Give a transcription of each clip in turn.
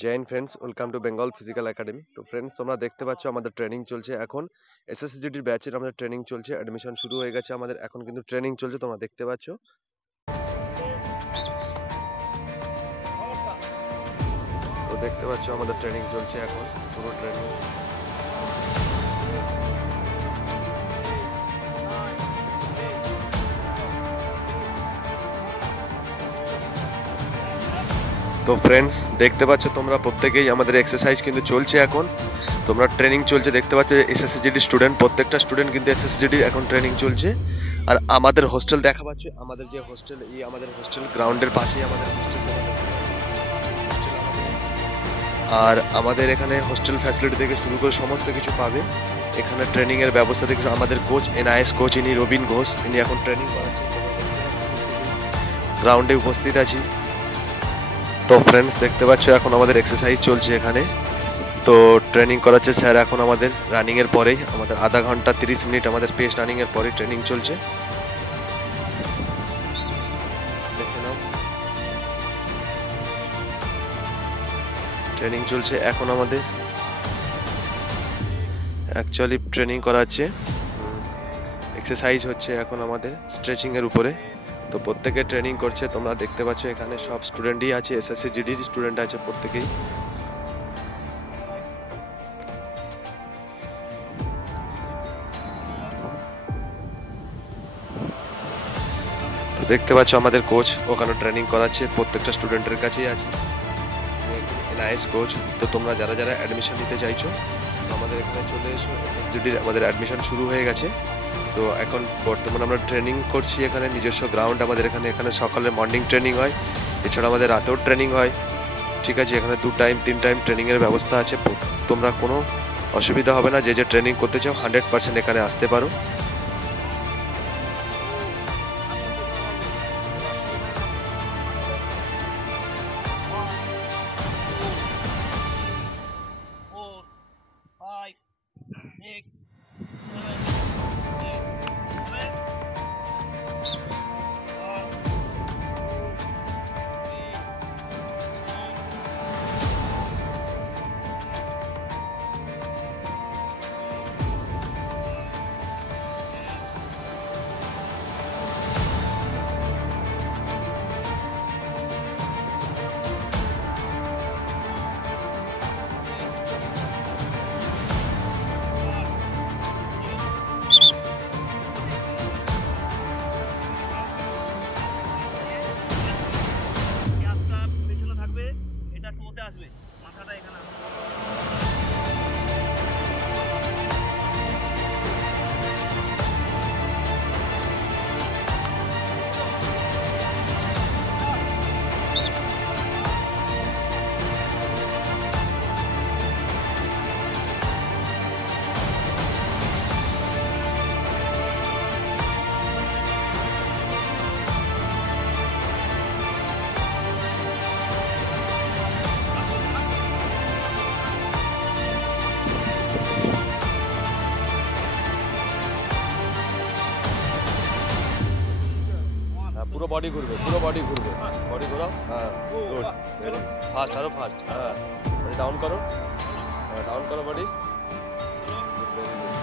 Join friends, welcome to Bengal physical academy. তো friends, তোমরা দেখতে পাচ্ছ আমাদের ট্রেনিং চলছে এখন। এসএসসিজিডির ব্যাচের আমাদের ট্রেনিং চলছে, অ্যাডমিশন শুরু হয়ে গেছে আমাদের, এখন কিন্তু ট্রেনিং চলছে, তোমরা দেখতে পাচ্ছ। তো দেখতে পাচ্ছ আমাদের ট্রেনিং চলছে এখন, পুরো ট্রেনিং। তো ফ্রেন্ডস, দেখতে পাচ্ছ তোমরা প্রত্যেকেই আমাদের এক্সারসাইজ কিন্তু চলছে এখন। তোমরা ট্রেনিং চলছে দেখতে পাচ্ছ, এসএসসিজিডি স্টুডেন্ট, প্রত্যেকটা স্টুডেন্ট কিন্তু এসএসসিজিডি এখন ট্রেনিং চলছে। আর আমাদের হোস্টেল দেখা পাচ্ছ, আমাদের যে হোস্টেল, আমাদের হোস্টেল গ্রাউন্ডের পাশেই আমাদের হোস্টেল। আর আমাদের এখানে হোস্টেল ফ্যাসিলিটি থেকে শুরু করে সমস্ত কিছু পাবে এখানে। ট্রেনিং এর ব্যবস্থা থেকে আমাদের কোচ, এনআইএস কোচ, ইনি রবিন ঘোষ, ইনি এখন ট্রেনিং করাচ্ছেন, গ্রাউন্ডে উপস্থিত আছি। তো ফ্রেন্ডস, দেখতে পাচ্ছ এখন আমাদের এক্সারসাইজ চলছে এখানে। তো ট্রেনিং করাচ্ছে স্যার এখন আমাদের। রানিং এর পরেই আমাদের আধা ঘন্টা 30 মিনিট আমাদের পেস রানিং এর পরে ট্রেনিং চলছে। দেখে নাও, ট্রেনিং চলছে এখন আমাদের। অ্যাকচুয়ালি ট্রেনিং করাচ্ছে, এক্সারসাইজ হচ্ছে এখন আমাদের স্ট্রেচিং এর উপরে। তো প্রত্যেকে ট্রেনিং করছে, তোমরা দেখতে পাচ্ছ এখানে সব স্টুডেন্টই আছে, এসএসসিজিডির স্টুডেন্ট আছে প্রত্যেকেই। তো দেখতে পাচ্ছ আমাদের কোচ ওখানে ট্রেনিং করাচ্ছে, প্রত্যেকটা স্টুডেন্টের কাছেই আছে এনআইএস কোচ। তো তোমরা যারা যারা অ্যাডমিশন নিতে চাইছো, তো আমাদের এখানে চলে এসো, এসএসসিজিডির আমাদের অ্যাডমিশন শুরু হয়ে গেছে। তো এখন বর্তমানে আমরা ট্রেনিং করছি এখানে, নিজস্ব গ্রাউন্ড আমাদের এখানে। এখানে সকালে মর্নিং ট্রেনিং হয়, এছাড়া আমাদের রাতেও ট্রেনিং হয়। ঠিক আছে, এখানে 2 টাইম 3 টাইম ট্রেনিং এর ব্যবস্থা আছে। তোমরা কোনো অসুবিধা হবে না, যে যে ট্রেনিং করতে চাও 100% এখানে আসতে পারো। পুরো বডি ঘুরবে, পুরো বডি ঘুরবে, বডি ঘোরাও। হ্যাঁ, গুড, ভেরি ফাস্ট, আরো ফাস্ট। হ্যাঁ, বডি ডাউন করো, ডাউন করো বডি। Very good.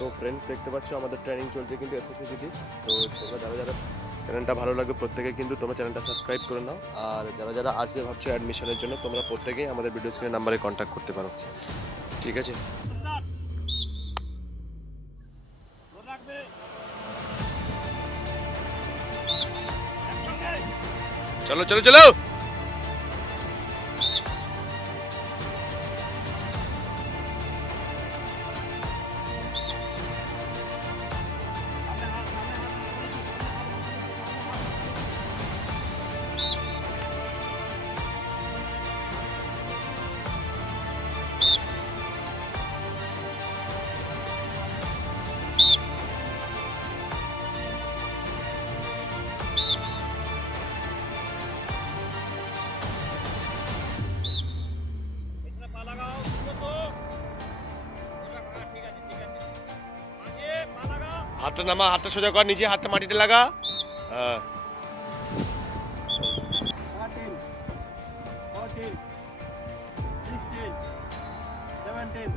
তো ফ্রেন্ডস দেখতে পাচ্ছ আমাদের ট্রেনিং চলছে কিন্তু এসএসসিজিডি। তো তোমরা যারা যারা চ্যানেলটা ভালো লাগবে প্রত্যেকে কিন্তু তোমরা চ্যানেলটা সাবস্ক্রাইব করে নাও। আর যারা যারা আজকে ভাবছো অ্যাডমিশনের জন্য তোমরা প্রত্যেকেই আমাদের ভিডিও স্ক্রিনের নাম্বারে কন্ট্যাক্ট করতে পারো। ঠিক আছে, চলো চলো চলো। হাতটা নামা, হাতটা সোজা কর, নিচে হাতটা মাটিতে লাগা। হ্যাঁ, 13, 14, 16, 17,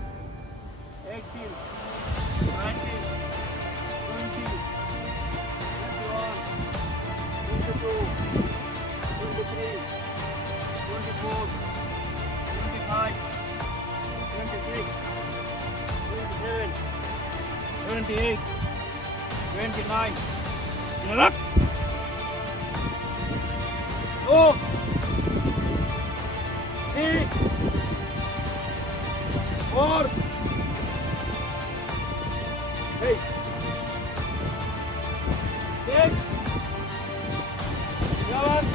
18, 19, 20, 21, 22, 23, 24, 25, 26, 27, 28, 29. Look! Oh! 3, 4, 8, 6, 7,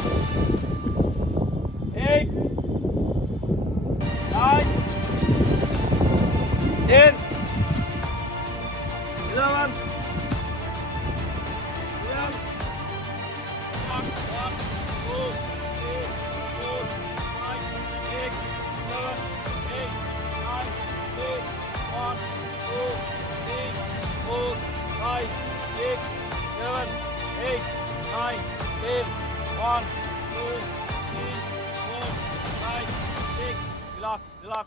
8, 9, 10, 11, 12, 1, 2, 3, 4, 5, 6, 7, 8, 9, 10, 1, 2, 3, 4, 5, 6, 7, 8, 9, 10, 1, 2, 3, 4, 5, 6. Relax, relax.